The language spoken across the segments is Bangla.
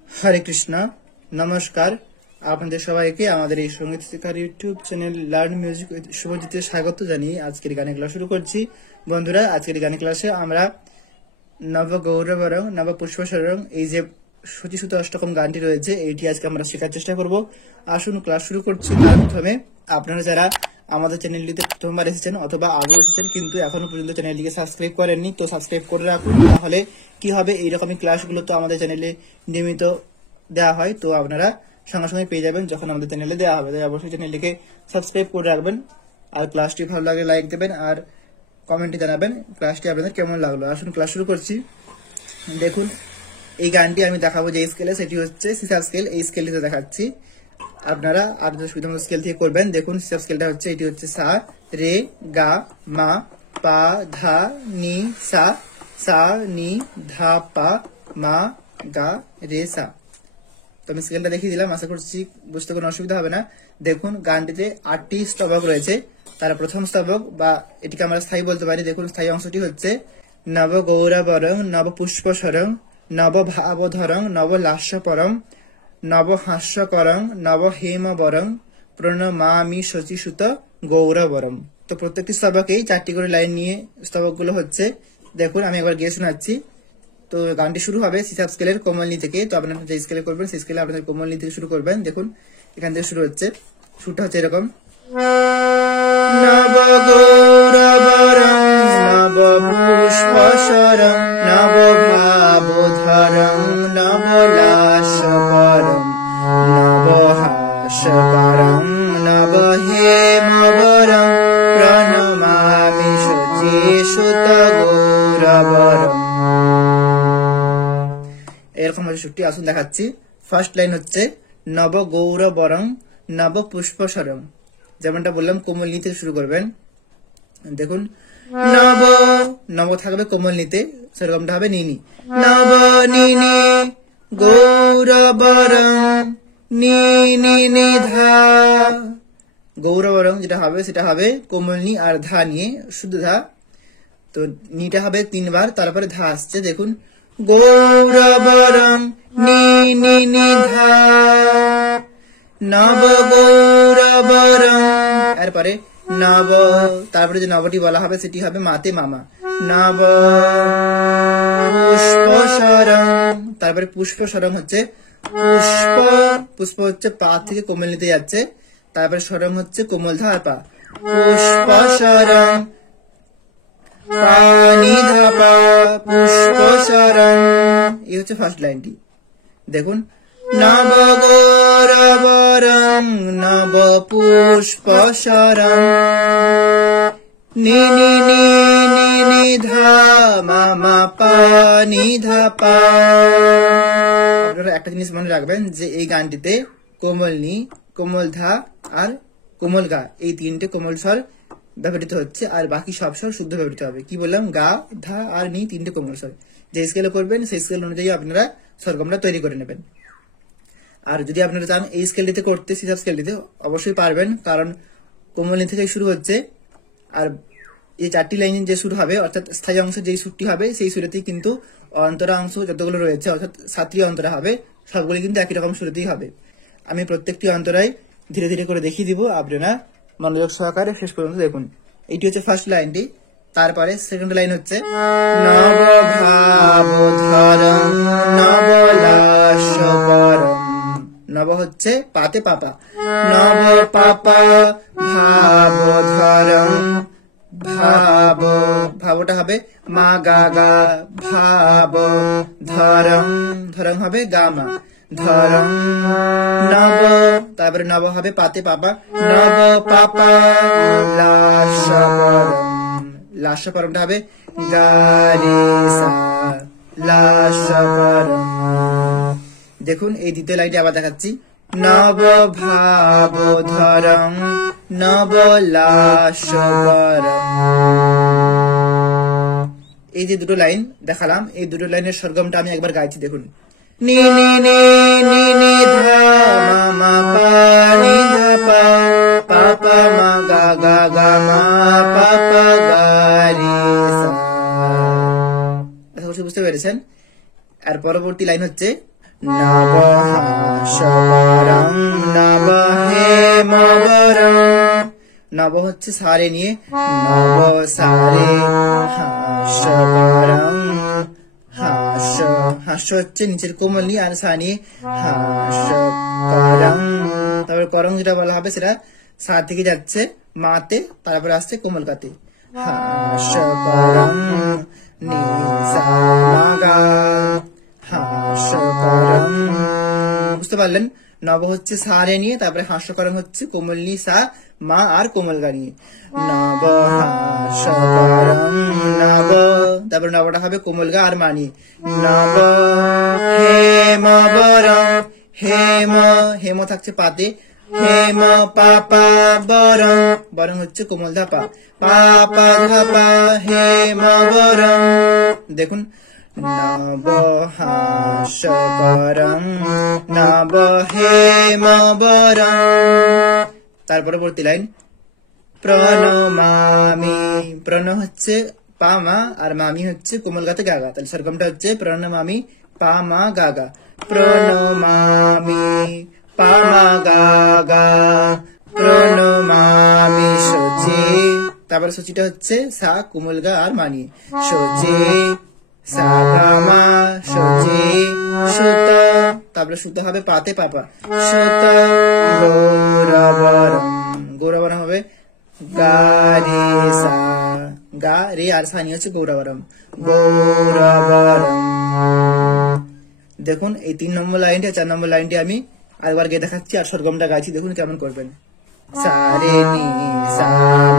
হরে কৃষ্ণ, নমস্কার। আপনাদের সবাইকে আমাদের এই সঙ্গীত শিক্ষার YouTube channel learn music with শুভজিতে স্বাগত জানিয়ে আজকের গানের ক্লাস শুরু করছি। বন্ধুরা, আজকের গানের ক্লাসে আমরা নব গৌরবরং নব পুষ্পসরং এই যে সতীসুত অষ্টকম গানটি রয়েছে এইটি আজকে আমরা শেখার চেষ্টা করব। আসুন ক্লাস শুরু করছি। তার প্রথমে আপনারা যারা আমাদের চ্যানেলটিতে প্রথমবার এসেছেন অথবা আগেও এসেছেন কিন্তু এখনো পর্যন্ত চ্যানেলটিকে সাবস্ক্রাইব করেননি, তো সাবস্ক্রাইব করে রাখুন। তাহলে কি হবে, এইরকমই ক্লাসগুলো তো আমাদের চ্যানেলে নিয়মিত দেওয়া হয়, তো আপনারা সঙ্গে সঙ্গে পেয়ে যাবেন যখন আমাদের চ্যানেলে দেওয়া হবে। তাই অবশ্যই চ্যানেলটিকে সাবস্ক্রাইব করে রাখবেন আর ক্লাসটি ভালো লাগলে লাইক দেবেন আর কমেন্টে জানাবেন ক্লাসটি আপনাদের কেমন লাগলো। আসুন ক্লাস শুরু করছি। দেখুন, এই গানটি আমি দেখাবো যে স্কেলে, সেটি হচ্ছে সিসার স্কেল। এই স্কেলটিতে দেখাচ্ছি, আপনারা আপনাদের সুবিধা মতো স্কেল থেকে করবেন। দেখুন, সিসার স্কেলটা হচ্ছে, এটি হচ্ছে সা রে গা মা পা ধা নি সা, সা নি ধা পা মা গা রে সা। তো আমি স্কেলটা দেখিয়ে দিলাম, আশা করছি বুঝতে কোনো অসুবিধা হবে না। দেখুন, গানটিতে 8টি স্তবক রয়েছে। তার প্রথম স্তবক বা এটিকে আমরা স্থায়ী বলতে পারি। দেখুন, স্থায়ী অংশটি হচ্ছে নব গৌরবরং নব পুষ্পসরং নব ভাবধরং নব লাস্যপরম নব হাস্যকরং নব হেমবরং প্রণমামি শচীসুত গৌরবরম। তো প্রত্যেকটি স্তবকেই 4টি করে লাইন নিয়ে স্তবকগুলো হচ্ছে। দেখুন, আমি একবার গিয়ে শোনাচ্ছি। তো গানটি শুরু হবে সিসাব স্কেলের কোমলনি থেকে। তো আপনারা যে স্কেলে করবেন সেই স্কেলে আপনাদের কোমলনি থেকে শুরু করবেন। দেখুন, এখান থেকে শুরু হচ্ছে। শুরুটা হচ্ছে এরকম, নব গৌরবরং নব পুষ্পসরং নব ভাবধরং নব লাস্যকরং নব হাস্যকরং নব হেমবরং প্রণমামি শচীসুত গৌরবরম। এরকম হচ্ছে সুরটি। আসুন দেখাচ্ছি। ফার্স্ট লাইন হচ্ছে নব গৌরবরং নব পুষ্পসরং। যেমনটা বললাম, কোমল নিতে শুরু করবেন। দেখুন, নব নব থাকবে কোমল নিতে, সেরকমটা হবে নিনি। নব নিনি গৌরবরং নি নি নি ধা। গৌরবরং যেটা হবে সেটা হবে কোমল নি আর ধা নিয়ে, শুধু ধা। তো নিটা হবে 3 বার, তারপরে ধা আসছে। দেখুন, গৌরবরং নি নি নি ধা নব গৌরবরং। এরপরে নব, তারপরে যে নবটি বলা হবে সেটি হবে মাতে মামা। নব পুষ্পসরং, তারপরে পুষ্পসরং হচ্ছে পুষ্প, পুষ্প হচ্ছে পা থেকে কোমল নিতে যাচ্ছে, তারপরে সরং হচ্ছে কোমল ধা পা। পুষ্পসরং পানি ধাপা পুষ্পসরং। এই হচ্ছে ফার্স্ট লাইনটি। দেখুন, নব গৌরবরং নব পুষ্পসরং নি নি নি নি নি ধা মামা পানি ধাপা। আপনারা একটা জিনিস মনে রাখবেন যে এই গানটিতে কোমল নি, কোমল ধা আর কোমল গা, এই 3টে কোমল স্বর ব্যবহৃত হচ্ছে, আর বাকি সব স্বর শুদ্ধ ব্যবহৃত হবে। কি বললাম, গা ধা আর নি 3টে কোমল স্বর। যে স্কেলে করবেন সেই স্কেল অনুযায়ী আপনারা স্বরগমটা তৈরি করে নেবেন। আর যদি আপনারা চান এই স্কেলটিতে করতে, সিসাব স্কেলটিতে অবশ্যই পারবেন, কারণ কোমলনি থেকে শুরু হচ্ছে। আর এই 4টি লাইন যে সুর হবে, অর্থাৎ স্থায়ী অংশ যেই সুরটি হবে সেই সুরেতেই কিন্তু অন্তরা অংশ যতগুলো রয়েছে, অর্থাৎ 7টি অন্তরা হবে, সবগুলি কিন্তু একই রকম সুরেতেই হবে। আমি প্রত্যেকটি অন্তরায় ধীরে ধীরে করে দেখিয়ে দিব, আপনারা মনোযোগ সহকারে শেষ পর্যন্ত দেখুন। এইটি হচ্ছে ফার্স্ট লাইনটি। তারপরে সেকেন্ড লাইন হচ্ছে নব ভাবধরং নব লাস্যকরং। নব হচ্ছে পাতে পাপা, নব পাপা ভাবধরং, ভাব ভাবটা হবে মা গা গা, ভাব ধরং, ধরং হবে গা মা, ধরং নব, তারপরে নব হবে পাতে পাপা, নব পাপা লাস্যকরং, লাস্যকরণটা হবে গা রে সা, লাস্যকরং। দেখুন, এই দ্বিতীয় লাইনটি আবার দেখাচ্ছি, নব ভাবধরং নব লাস্যকরং। এই যে দুটো লাইন দেখালাম, এই দুটো লাইনের সরগমটা আমি একবার গাইছি। দেখুন, নি নি নি নি নি ধা মা পা নি ধা পা পা পা মা গা গা গা মা পা পা গা রে সা। বুঝতে পেরেছেন? আর পরবর্তী লাইন হচ্ছে নব হাস্যকরং নব হেমবরং। নব হচ্ছে সারে নিয়ে, নব সারে হাস্যকরং, হাস্য হাস্য হচ্ছে নিচের কোমল নিয়ে আর সা নিয়ে হাস্যকরং। তারপরে করং যেটা বলা হবে সেটা সা থেকে যাচ্ছে মাতে, তারপরে আসছে কোমল কাতে, হাস্যকরং নিসা মা হাস্যকরং। বুঝতে পারলেন? নব হচ্ছে সারে নিয়ে, তারপরে হাস্যকরং হচ্ছে কোমল নি সা মা আর কোমল গা নিয়ে, নব হাস্যকরং নব। তারপরে নবটা হবে কোমল গা আর মা নিয়ে, নব হেমবরং। হেম, হেম থাকছে পাতে, হেম পাপা বরং, বরং হচ্ছে কোমল ধা পা, পাপা ধাপা হেমবরং। দেখুন, নব হাস্যকরং নব হেমবরং। তার পরবর্তী লাইন প্রণমামি। প্রণ হচ্ছে পা মা আর মামি হচ্ছে কোমল গাতে গা গা, তাহলে সরগমটা হচ্ছে প্রণমামি পা মা গা গা, প্রণমামি পা মা গা গা, প্রণমামি সচি। তারপরে সচিটা হচ্ছে সা কোমল গা আর মানি, সচি সা গা মা সচি সুত। তারপরে সুত হবে পাতে পাপা, সুত গৌরবরম। গৌরবরম হবে গা রে সা, গা রে আর সানি হচ্ছে গৌরবরম, গৌরবরম। দেখুন এই 3 নম্বর লাইনটি 4 নম্বর লাইনটি আমি আরেকবার গিয়ে দেখাচ্ছি আর সরগমটা গাইছি, দেখুন কেমন করবেন। সা রে নি সা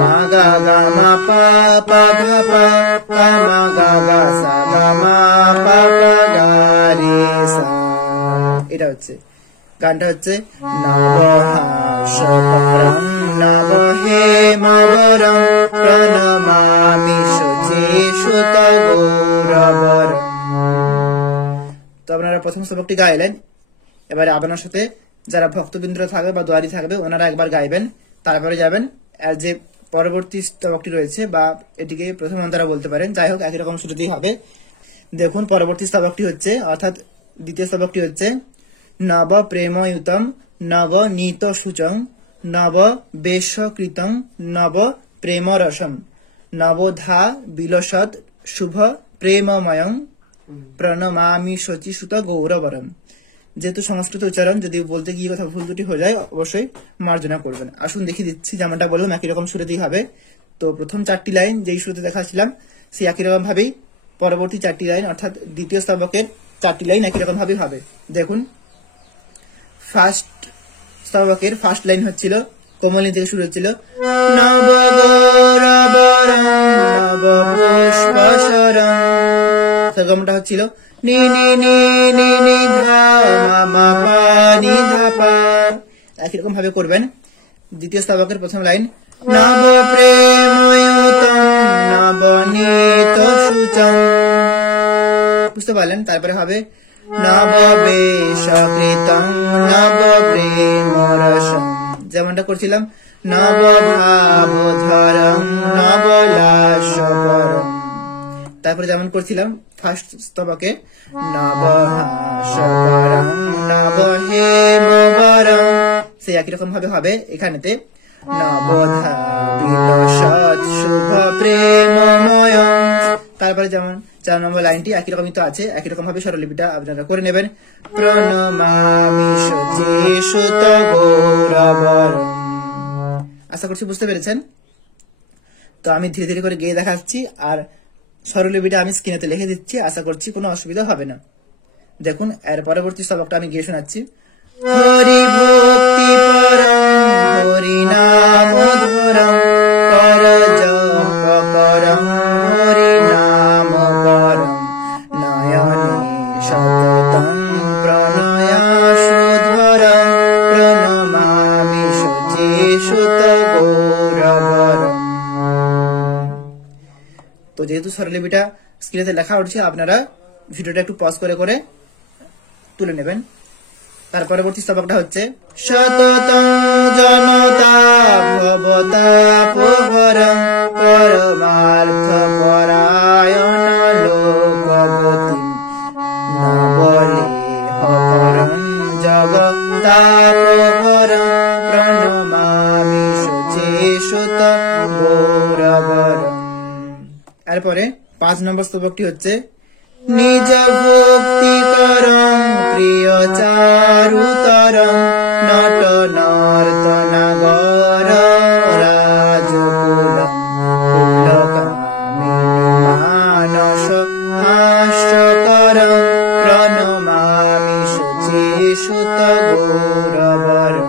মা গা গা মা পা পা ধা পা, পা মা গা গা সা গা মা পা পা গা রে সা। এটা হচ্ছে গানটা হচ্ছে নব হাস্যকরং নব হেমবরং প্রণমামি শুচি সুত গৌরবরং। তো আপনারা প্রথম স্তবকটি গাইলেন, এবারে আপনার সাথে যারা ভক্তবৃন্দ থাকবে বা দোয়ারি থাকবে ওনারা একবার গাইবেন, তারপরে যাবেন আর যে পরবর্তী স্তবকটি রয়েছে বা এটিকে প্রথম অন্তরা বলতে পারেন, যাই হোক একই রকম শুরুতেই হবে। দেখুন পরবর্তী স্তবকটি হচ্ছে, অর্থাৎ দ্বিতীয় স্তবকটি হচ্ছে নব প্রেময়ুতম নব নীত সূচং নব বেশকৃতং নব প্রেমরসম নবধা বিলসদ শুভ প্রেমময়ং প্রণমামি শচীসুত গৌরবরম। যেহেতু সংস্কৃত উচ্চারণ, যদি বলতে গিয়ে কথা ভুল ত্রুটি হয়ে যায় অবশ্যই মার্জনা করবেন। আসুন দেখিয়ে দিচ্ছি, যেমনটা বললাম একই রকম শুরুতেই হবে। তো প্রথম 4টি লাইন যেই শুরুতে দেখাচ্ছিলাম সেই একই রকম ভাবেই পরবর্তী 4টি লাইন অর্থাৎ দ্বিতীয় স্তবকের 4টি লাইন একই রকম ভাবেই হবে। দেখুন ফার্স্ট স্তবকের ফার্স্ট লাইন হচ্ছিল কোমল থেকে শুরু হচ্ছিল নব গৌরবরং নব পুষ্পসরং, সরগমটা হচ্ছিল নি নি নি নি নি ধা মা মা পা নি ধা পা। একই রকম ভাবে করবেন। দ্বিতীয় স্তবকের প্রথম লাইন নব প্রেময়ুতং নব নীত সূচং, বুঝতে পারলেন? তারপরে হবে নব বেশকৃতং নব প্রেমরসং, যেমনটা করছিলাম নব ভাবধরং নব লাস্যকরং। তারপরে যেমন করছিলাম ফার্স্ট স্তবকে নব হাস্যকরং নব হেমবরং, সেই একই রকম ভাবে হবে এখানেতে নবধা বিলসৎ শুভ প্রেমময়ং। তারপরে যেমন 4 নম্বর লাইনটি একই রকমই তো আছে, একই রকম ভাবে স্বরলিপিটা আপনারা করে নেবেন। প্রণমামি শচীসুত গৌরবরং। আশা করছি বুঝতে পেরেছেন। তো আমি ধীরে ধীরে করে গেয়ে দেখাচ্ছি আর স্বরলিপিটা আমি স্ক্রিনেতে লিখে দিচ্ছি, আশা করছি কোনো অসুবিধা হবে না। দেখুন এর পরবর্তী স্তবকটা আমি গিয়ে শোনাচ্ছি। হরি ভক্তি পরং হরি নাম ধরং কর জপ করং হরি নাম করং নয়নে সততং প্রণয়াসুধরং প্রণমামি শচীসুত গৌরবরং। তো যেহেতু স্বরলিপিটা স্ক্রিনে লেখা উঠছে, আপনারা ভিডিওটা একটু পজ করে করে তুলে নেবেন। তার পরবর্তী স্তবকটা হচ্ছে সততং জনতা ভবতাপহরং পরমার্থ পরায়ণ লোকগতিম নবলেহ নম্বর স্তবকটি হচ্ছে নিজ ভক্তি করং প্রিয় চারুতরং নট নর্তনাগর রাজকুলম কুলকামিনী মানস হাস্যকরং প্রণমামি শুচিসুত গৌরবরম।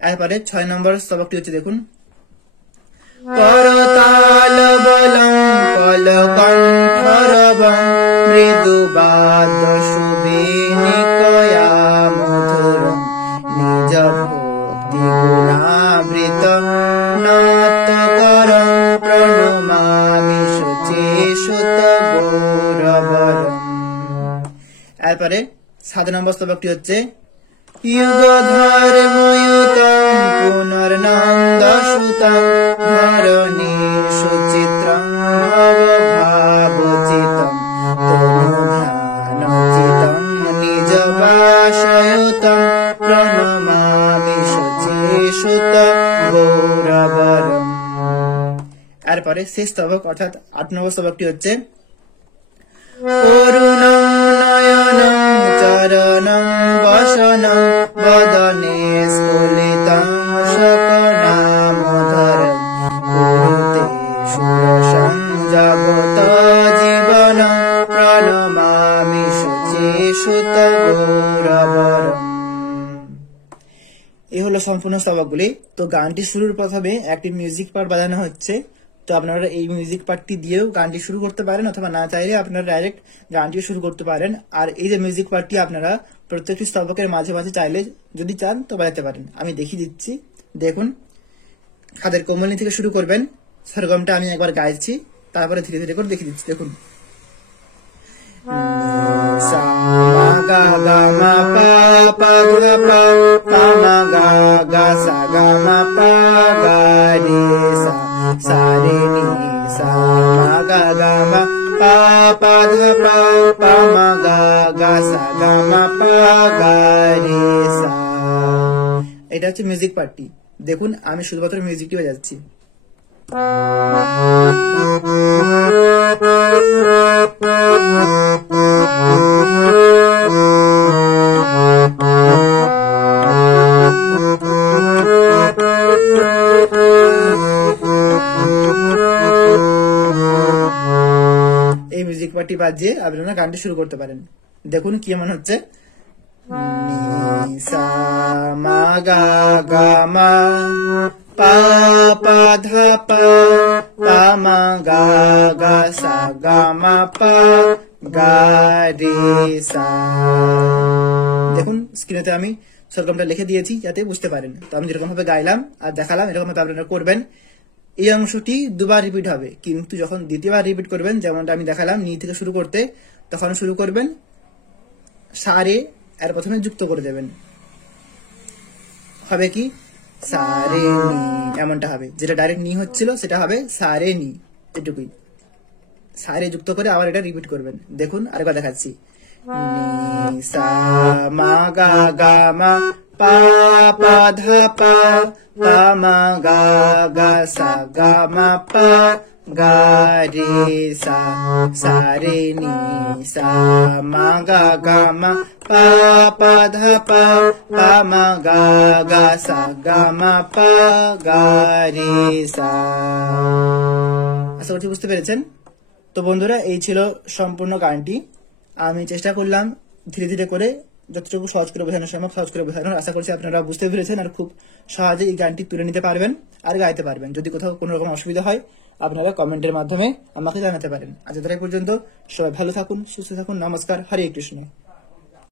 এরপরে 6 নম্বর স্তবকটি হচ্ছে দেখুন করতাল বলং কলকণ্ঠরবং মৃদুবাদ সুবেনিকয়া মধুরং নিজ ভক্তি গুণামৃত নাটকরং প্রণমামি শুচিসুত গৌরবরম। এরপরে 7 নম্বর স্তবকটি হচ্ছে युगधर्मयुतं पुनर्नन्दसुतं धरणी सुचित्रं भवभावचितं तनुध्यानचितं निजवासयुतं प्रणमामि शुचिसुत गौरवरम। এরপরে শেষ স্তবক অর্থাৎ 8 নম্বর স্তবকটি হচ্ছে করুণং নয়নং চরণং বসনং বদনে স্ফুলিতং সকনামধরং কুরুতে সুরসং জগত জীবনং প্রণমামি শুচিসুত গৌরবরম। এই হলো সম্পূর্ণ স্তবকগুলি। তো গানটি শুরুর প্রথমে একটি মিউজিক পার্ট বাজানো হচ্ছে, তো আপনারা এই মিউজিক পার্টটি দিয়েও গানটি শুরু করতে পারেন, অথবা না চাইলে আপনারা ডাইরেক্ট গানটি শুরু করতে পারেন। আর এই যে মিউজিক পার্টটি আপনারা প্রত্যেকটি স্তবকের মাঝে মাঝে চাইলে যদি চান তো বাজাতে পারেন। আমি দেখিয়ে দিচ্ছি, দেখুন খাদের কোমলনি থেকে শুরু করবেন। সরগমটা আমি একবার গাইছি, তারপরে ধীরে ধীরে করে দেখিয়ে দিচ্ছি। দেখুন সা মা গা গা মা পা পা গা পা পা মা গা গা সা গা মা পা গা রে সা সা রে নি সা মা গা গা মা পা পা ধা পা পা মা গা গা সা গা মা পা গা রে সা। এটা হচ্ছে মিউজিক পার্টটি। দেখুন আমি শুধুমাত্র মিউজিকটি বাজাচ্ছি। এই মিউজিক পার্টি বাজিয়ে আপনারা গানটি শুরু করতে পারেন। দেখুন কি এমন হচ্ছে নি সা মা গা গা মা পা পা ধা পা পা মা গা গা সা গা মা পা গা রে সা। দেখুন স্ক্রিনেতে আমি সরগমটা লিখে দিয়েছি যাতে বুঝতে পারেন। তো আমি যেরকম ভাবে গাইলাম আর দেখালাম এরকম ভাবে আপনারা করবেন। এই অংশটি দুবার রিপিট হবে, কিন্তু যখন দ্বিতীয়বার রিপিট করবেন, যেমনটা আমি দেখালাম নি থেকে শুরু করতে, তখন শুরু করবেন সারে আর প্রথমে যুক্ত করে দেবেন। হবে কি সারে নি, এমনটা হবে। যেটা ডাইরেক্ট নি হচ্ছিল সেটা হবে সারে নি, এটুকুই। সারে যুক্ত করে আবার এটা রিপিট করবেন। দেখুন আরেকবার দেখাচ্ছি নি সা মা গা গা মা পা পা ধা পা পা মা গা গা সা গা মা পা গা রে সা সা রে নি সা মা গা গা মা পা পা ধা পা পা মা গা গা সা গা মা পা গা রে সা। আশা করছি বুঝতে পেরেছেন। তো বন্ধুরা এই ছিল সম্পূর্ণ গানটি। আমি চেষ্টা করলাম ধীরে ধীরে করে যতটুকু সহজ করে বোঝানোর সম্ভব সহজ করে বোঝানোর। আশা করছি আপনারা বুঝতে পেরেছেন আর খুব সহজে এই গানটি তুলে নিতে পারবেন আর গাইতে পারবেন। যদি কোথাও কোনো রকম অসুবিধা হয় আপনারা কমেন্টের মাধ্যমে আমাকে জানাতে পারেন। আজ এই পর্যন্ত সবাই ভালো থাকুন, সুস্থ থাকুন। নমস্কার, হরে কৃষ্ণ।